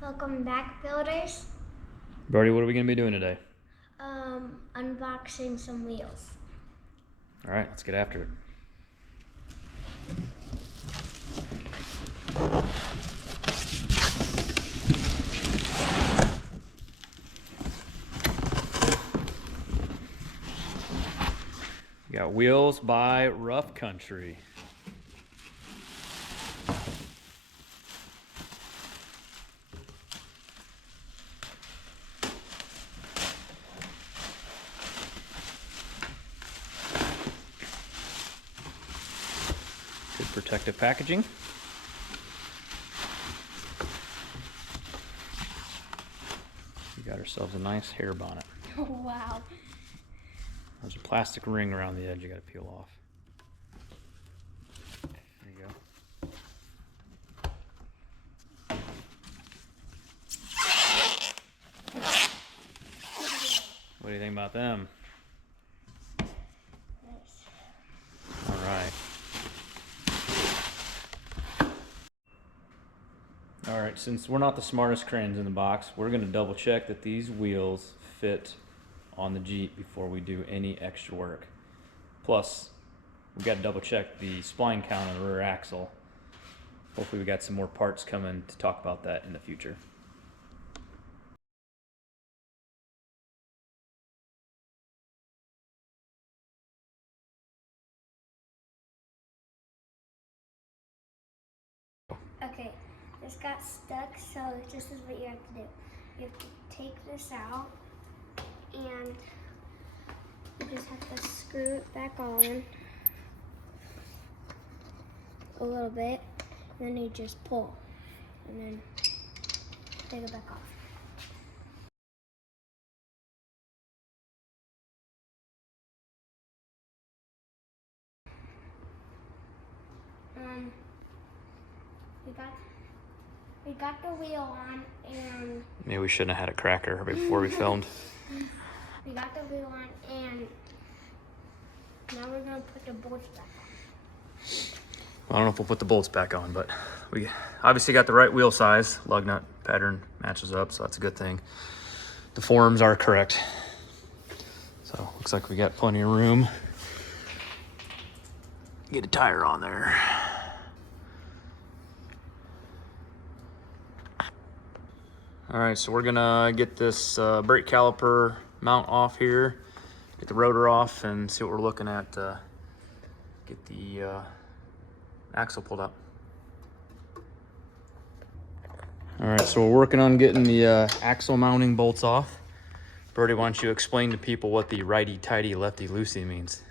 Welcome back, builders. Brody, what are we going to be doing today? Unboxing some wheels. All right, let's get after it. We got wheels by Rough Country. Good protective packaging. We got ourselves a nice hair bonnet. Oh, wow. There's a plastic ring around the edge you got to peel off. There you go. What do you think about them? Nice. All right. All right, since we're not the smartest crayons in the box, we're going to double check that these wheels fit on the Jeep before we do any extra work. Plus, we got to double check the spline count on the rear axle. Hopefully we got some more parts coming to talk about that in the future. Okay, this got stuck, so this is what you have to do. You have to take this out, and you just have to screw it back on a little bit, and then you just pull, and then take it back off. We got the wheel on, and Maybe we shouldn't have had a cracker before we filmed. we got the wheel on, and now we're gonna put the bolts back on. I don't know if we'll put the bolts back on, but we obviously got the right wheel size. Lug nut pattern matches up, so that's a good thing. The forms are correct. So looks like we got plenty of room. Get a tire on there. All right, so we're gonna get this brake caliper mount off here, get the rotor off, and see what we're looking at. Get the axle pulled up. All right, so we're working on getting the axle mounting bolts off. Brody, why don't you explain to people what the righty-tighty, lefty-loosey means?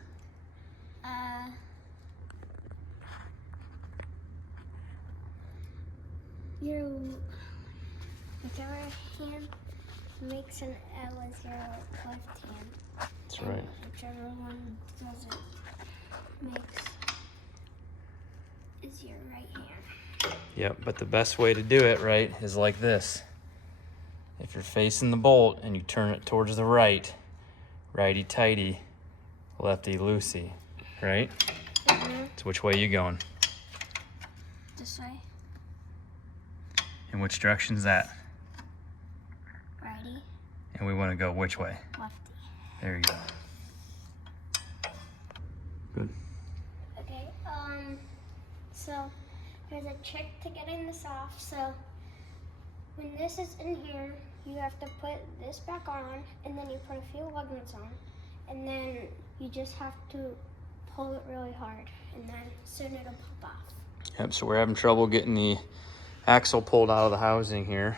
Your whichever hand makes an L is your left hand. That's right. Whichever one doesn't makes is your right hand. Yep, but the best way to do it, right, is like this. If you're facing the bolt and you turn it towards the right, righty-tighty, lefty-loosey, right? Mm-hmm. So which way are you going? This way. And which direction is that? Righty. And we want to go which way? Lefty. There you go. Good. Okay, so there's a trick to getting this off. So when this is in here, you have to put this back on, and then you put a few lug nuts on, and then you just have to pull it really hard, and then soon it'll pop off. Yep, so we're having trouble getting the axle pulled out of the housing here.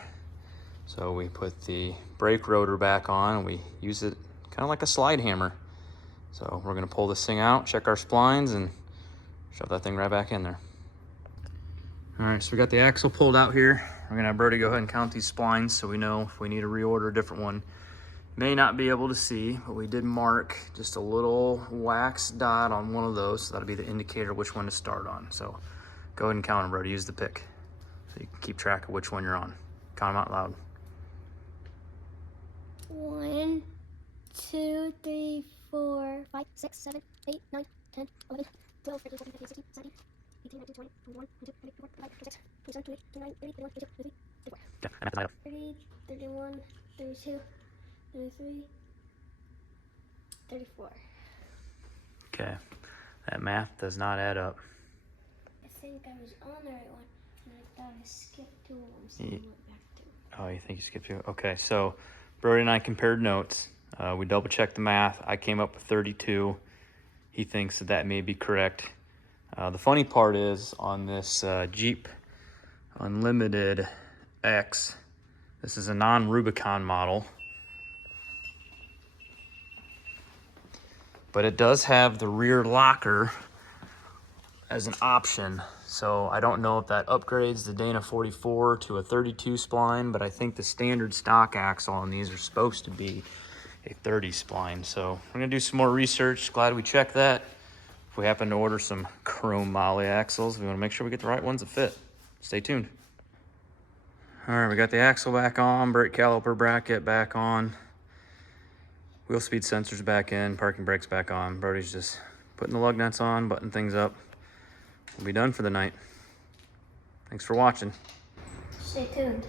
So we put the brake rotor back on, and we use it kind of like a slide hammer. So we're gonna pull this thing out, check our splines, and shove that thing right back in there. All right, so we got the axle pulled out here. We're gonna have Brody go ahead and count these splines so we know if we need to reorder a different one. May not be able to see, but we did mark just a little wax dot on one of those. So that'll be the indicator which one to start on. So go ahead and count them, Brody. Use the pick so you can keep track of which one you're on. Count them out loud. 1, 2, 3, 4, 5, 6, 7, 8, 9, 10, 11, 12, 13, 14, 15, 16, 17, 18, 19, 20, 21, 22, 23, 24, 25, 26, 27, 28, 29, 30, 31, 32, 33, 34. Okay, and that's the 32, 33, 34. Okay, that math does not add up. I think I was on the right one, and I thought I skipped 2 of them, so I went back to. Oh, you think you skipped 2? Okay, so Brody and I compared notes. We double checked the math. I came up with 32. He thinks that that may be correct. The funny part is on this Jeep Unlimited X, this is a non-Rubicon model, but it does have the rear locker as an option. So I don't know if that upgrades the Dana 44 to a 32 spline, but I think the standard stock axle on these are supposed to be a 30 spline. So we're gonna do some more research. Glad we checked that. If we happen to order some chrome moly axles, we wanna make sure we get the right ones that fit. Stay tuned. All right, we got the axle back on, brake caliper bracket back on, wheel speed sensors back in, parking brakes back on. Brody's just putting the lug nuts on, buttoning things up. We'll be done for the night. Thanks for watching. Stay tuned.